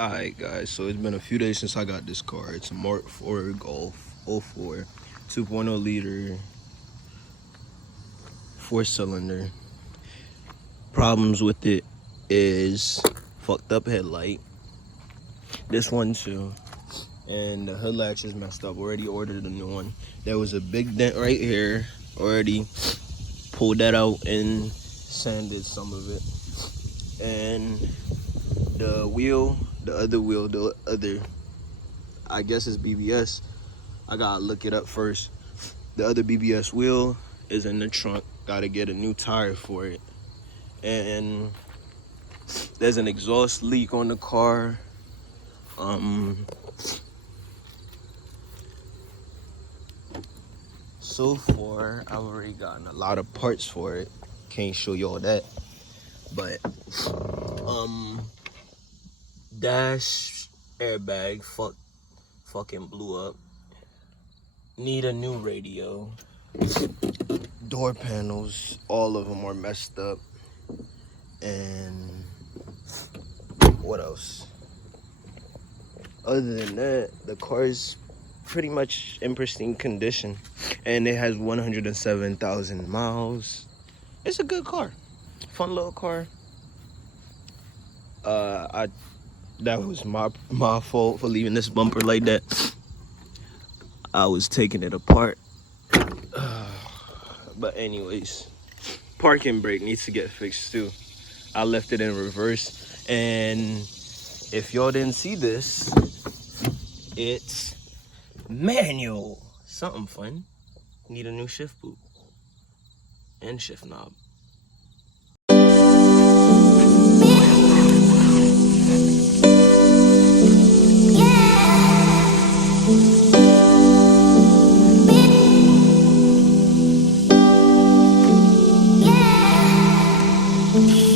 Alright guys, so it's been a few days since I got this car. It's a Mark IV Golf 04, 2.0 liter, 4-cylinder. Problems with it is fucked up headlight. This one too. And the hood latch is messed up. Already ordered a new one. There was a big dent right here. Already pulled that out and sanded some of it. And the wheel, the other, I guess it's BBS. I gotta look it up first. The other BBS wheel is in the trunk. Gotta get a new tire for it. And there's an exhaust leak on the car. So far, I've already gotten a lot of parts for it. Can't show y'all that. But, dash airbag fucking blew up. Need a new radio. Door panels, all of them are messed up. And what else? Other than that, the car is pretty much in pristine condition. And it has 107,000 miles. It's a good car. Fun little car. That was my fault for leaving this bumper like that. I was taking it apart. But anyways, parking brake needs to get fixed too. I left it in reverse, and if y'all didn't see this, it's manual. Something fun. Need a new shift boot and shift knob. Yeah.